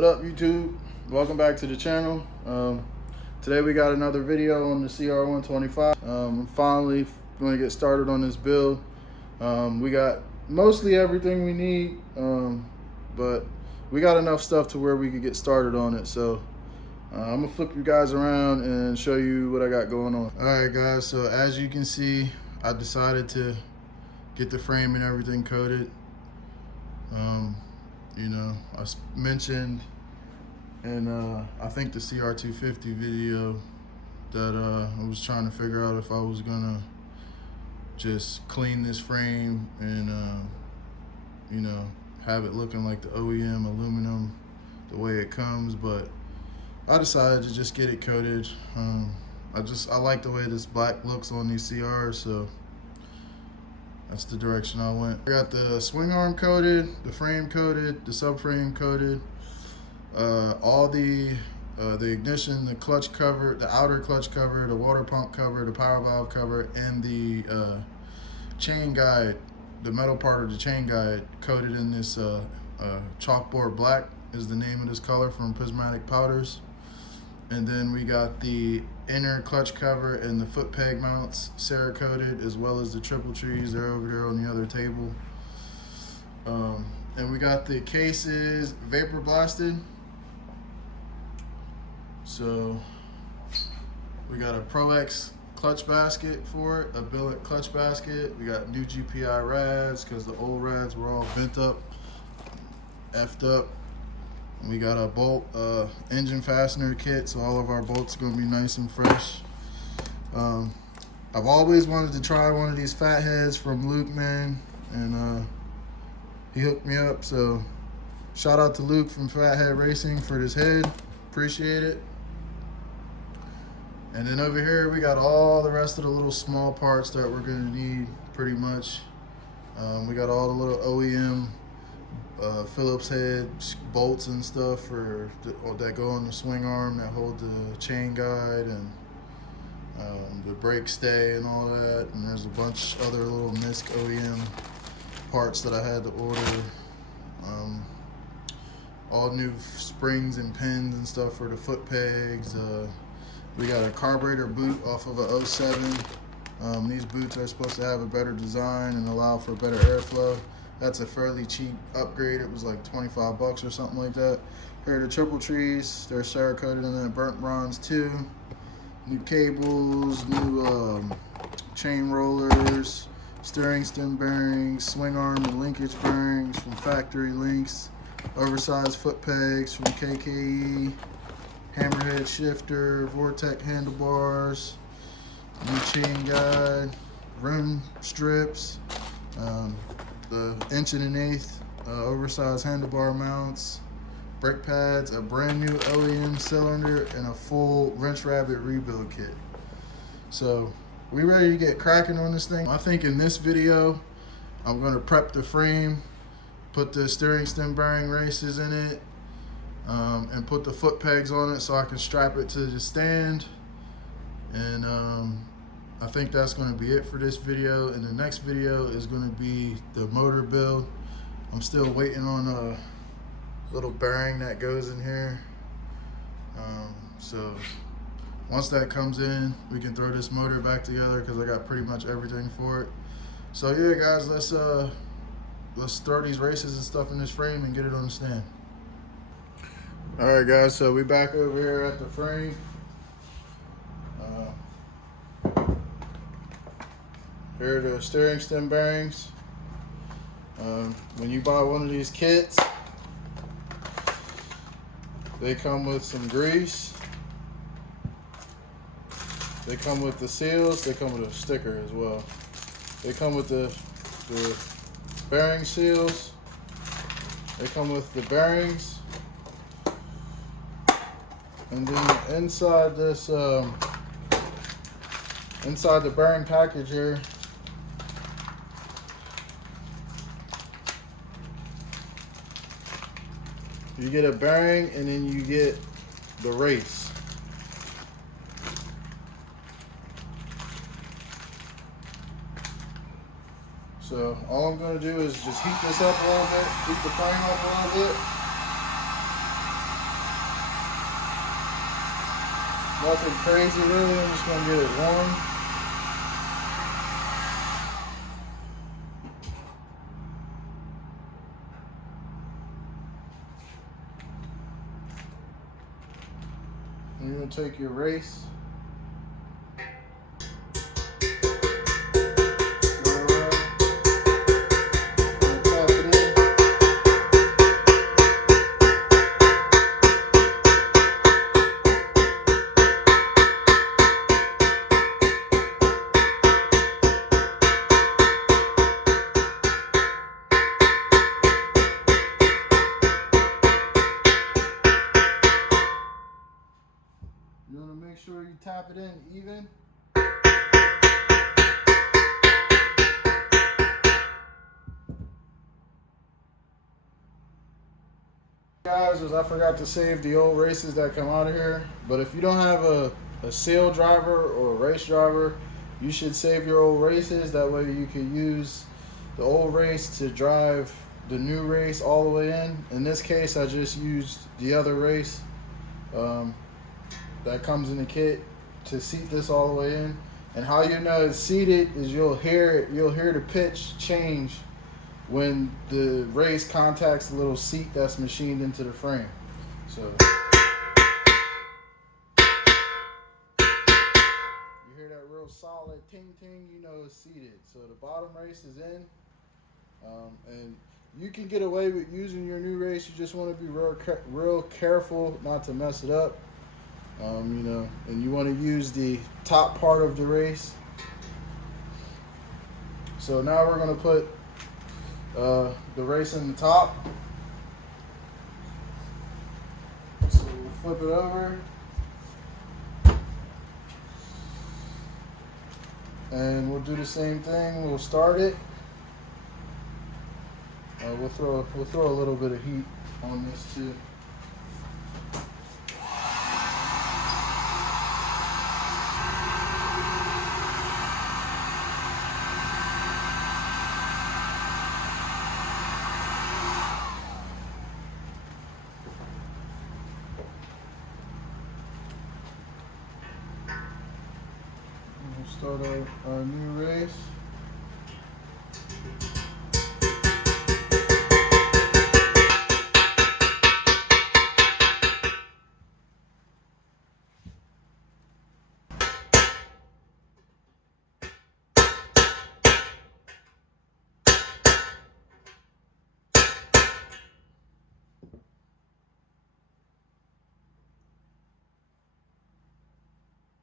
What up, YouTube? Welcome back to the channel. Today we got another video on the Cr125. I'm finally going to get started on this build. We got mostly everything we need, but we got enough stuff to where we could get started on it. So I'm gonna flip you guys around and show you what I got going on. All right, guys, so as you can see, I decided to get the frame and everything coated. You know, I mentioned in I think the Cr250 video that I was trying to figure out if I was gonna just clean this frame and you know, have it looking like the OEM aluminum the way it comes, but I decided to just get it coated. I like the way this black looks on these CRs, so that's the direction I went. I got the swing arm coated, the frame coated, the subframe coated, all the ignition, the clutch cover, the outer clutch cover, the water pump cover, the power valve cover, and the chain guide, the metal part of the chain guide, coated in this chalkboard black is the name of this color from Prismatic Powders. And then we got the inner clutch cover and the foot peg mounts Cerakoted, as well as the triple trees. They're over there on the other table. And we got the cases vapor blasted. So we got a Pro X clutch basket for it, a billet clutch basket. We got new GPI rads because the old rads were all bent up, effed up. And we got a bolt engine fastener kit, so all of our bolts are gonna be nice and fresh. I've always wanted to try one of these fat heads from Luke, man, and he hooked me up. So shout out to Luke from Fathead Racing for this head, appreciate it. And then over here we got all the rest of the little small parts that we're gonna need, pretty much. We got all the little OEM Phillips head bolts and stuff that go on the swing arm that hold the chain guide and the brake stay and all that. And there's a bunch other little MISC OEM parts that I had to order. All new springs and pins and stuff for the foot pegs. We got a carburetor boot off of a 07. These boots are supposed to have a better design and allow for better airflow. That's a fairly cheap upgrade. It was like 25 bucks or something like that. Here are the triple trees. They're Cerakoted and then burnt bronze too. New cables, new chain rollers, steering stem bearings, swing arm and linkage bearings from Factory Links, oversized foot pegs from KKE, hammerhead shifter, Vortec handlebars, new chain guide, rim strips, the 1.1" oversized handlebar mounts, brake pads, a brand new OEM cylinder, and a full wrench rabbit rebuild kit. So we ready to get cracking on this thing. I think in this video I'm going to prep the frame, put the steering stem bearing races in it, and put the foot pegs on it so I can strap it to the stand. And I think that's going to be it for this video. And the next video is going to be the motor build. I'm still waiting on a little bearing that goes in here. So once that comes in, we can throw this motor back together because I got pretty much everything for it. So yeah, guys, let's throw these races and stuff in this frame and get it on the stand. All right, guys, so we back over here at the frame. Here are the steering stem bearings. When you buy one of these kits, they come with some grease. They come with the seals. They come with a sticker as well. They come with the bearing seals. They come with the bearings. And then inside this, inside the bearing package here, you get a bearing and then you get the race. So all I'm going to do is just heat this up a little bit, heat the frame up a little bit. Nothing crazy really, I'm just gonna get it warm. You're gonna take your race. You want to make sure you tap it in even. Guys, I forgot to save the old races that come out of here, but if you don't have a sale driver or a race driver, you should save your old races. That way you can use the old race to drive the new race all the way in. In this case, I just used the other race that comes in the kit to seat this all the way in. And how you know it's seated is you'll hear the pitch change when the race contacts the little seat that's machined into the frame. So you hear that real solid ting ting, you know it's seated. So the bottom race is in, and you can get away with using your new race. You just want to be real careful not to mess it up. You know, and you want to use the top part of the race. So now we're going to put the race in the top. So we'll flip it over. And we'll do the same thing. We'll start it. We'll throw a little bit of heat on this too. Start our new race.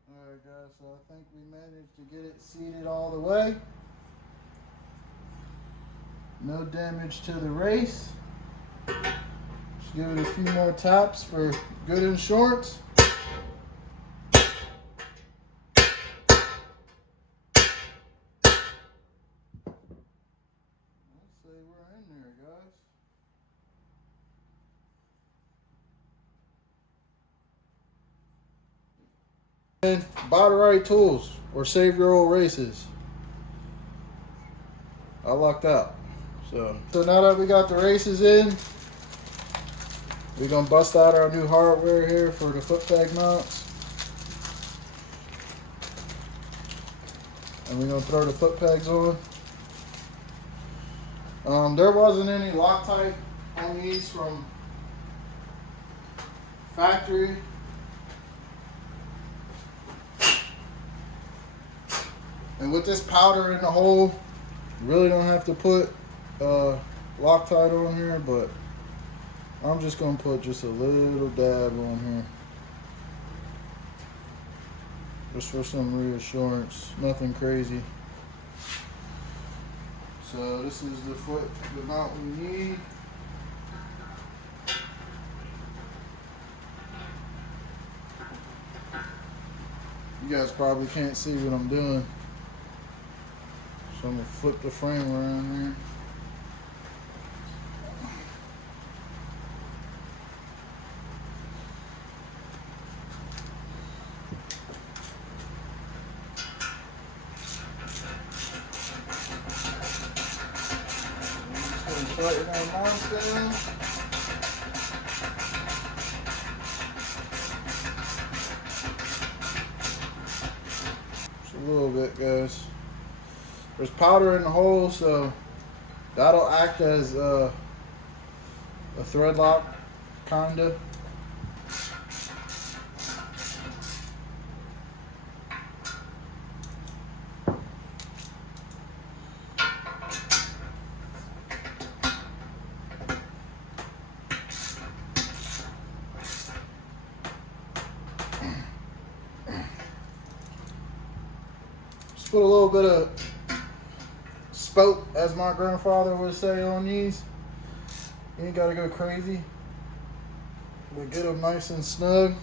Alright guys, so I think we managed to get it seated all the way. No damage to the race. Just give it a few more taps for good insurance. Let's say we're in there, guys. And buy the right tools or save your old races. I lucked out. So now that we got the races in, we're gonna bust out our new hardware here for the foot peg mounts. And we're gonna throw the foot pegs on. There wasn't any Loctite on these from factory. And with this powder in the hole, you really don't have to put Loctite on here, but I'm just gonna put just a little dab on here. Just for some reassurance, nothing crazy. So this is the mount we need. You guys probably can't see what I'm doing. So I'm gonna flip the frame around here. Just gonna tighten our mounts down. little bit, guys. There's powder in the hole, so that'll act as a thread lock, kinda. Just put a little bit of spoke, as my grandfather would say, on these. You ain't gotta go crazy, but get them nice and snug.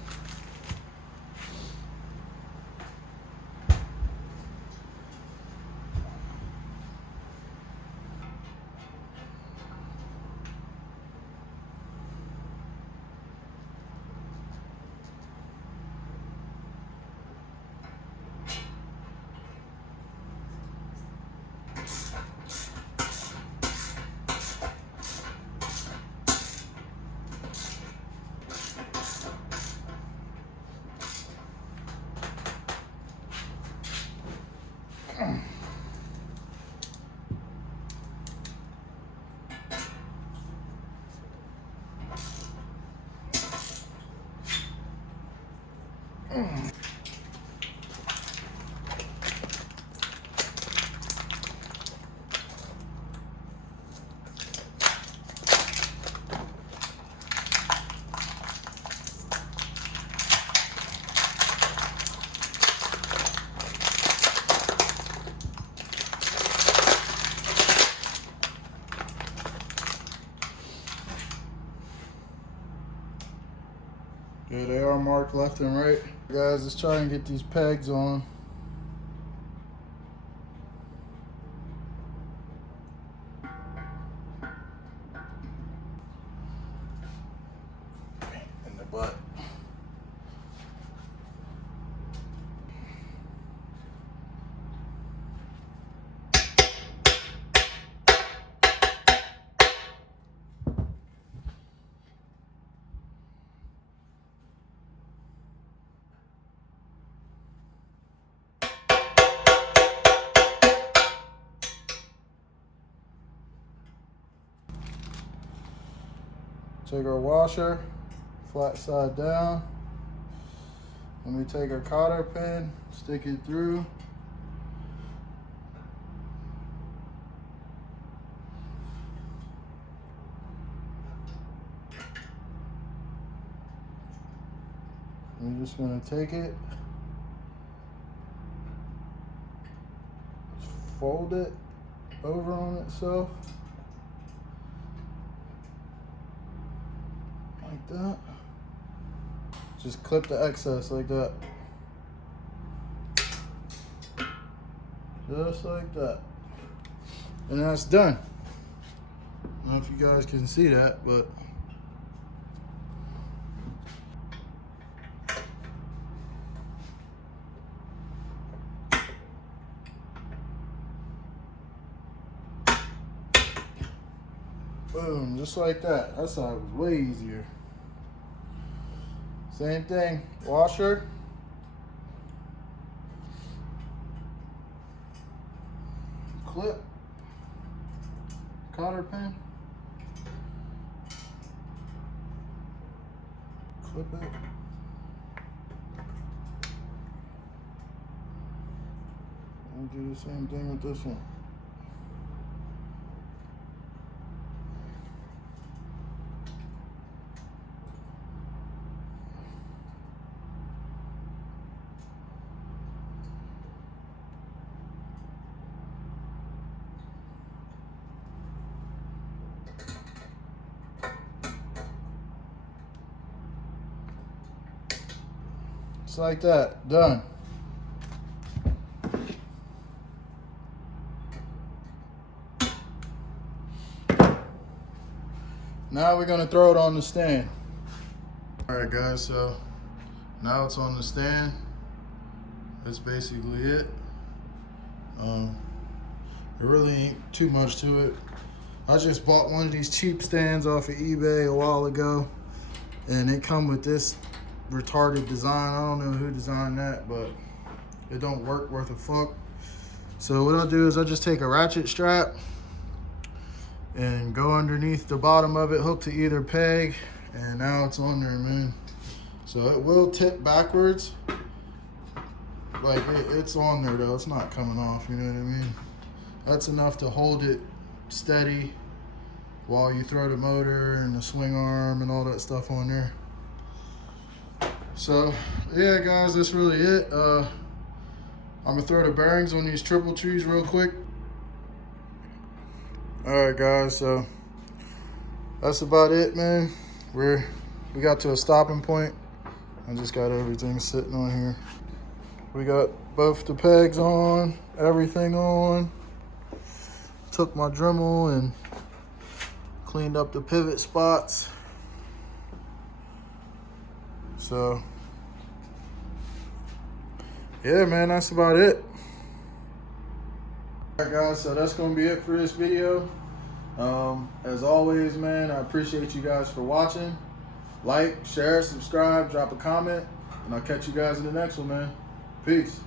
Yeah, they are marked left and right. Guys, let's try and get these pegs on. In the butt. Take our washer, flat side down. Then we take our cotter pin, stick it through. We're just gonna take it, fold it over on itself. Like that. Just clip the excess like that. Just like that. And that's done. I don't know if you guys can see that, but boom, just like that. That side was way easier. Same thing, washer. Clip. Cotter pin. Clip it. And do the same thing with this one. Just like that, done. Now we're gonna throw it on the stand. All right, guys, so now it's on the stand. That's basically it. There really ain't too much to it. I just bought one of these cheap stands off of eBay a while ago, and it come with this retarded design. I don't know who designed that, but it don't work worth a fuck. So what I'll do is I just take a ratchet strap and go underneath the bottom of it, hook to either peg, and now it's on there, man. So it will tip backwards. Like it's on there though, it's not coming off, you know what I mean? That's enough to hold it steady while you throw the motor and the swing arm and all that stuff on there. So yeah guys, that's really it. I'm gonna throw the bearings on these triple trees real quick. Alright guys, so that's about it, man. We got to a stopping point. I just got everything sitting on here. We got both the pegs on, everything on. Took my Dremel and cleaned up the pivot spots. So yeah, man, that's about it. Alright guys, so that's gonna be it for this video. As always, man, I appreciate you guys for watching. Like, share, subscribe, drop a comment, and I'll catch you guys in the next one, man. Peace.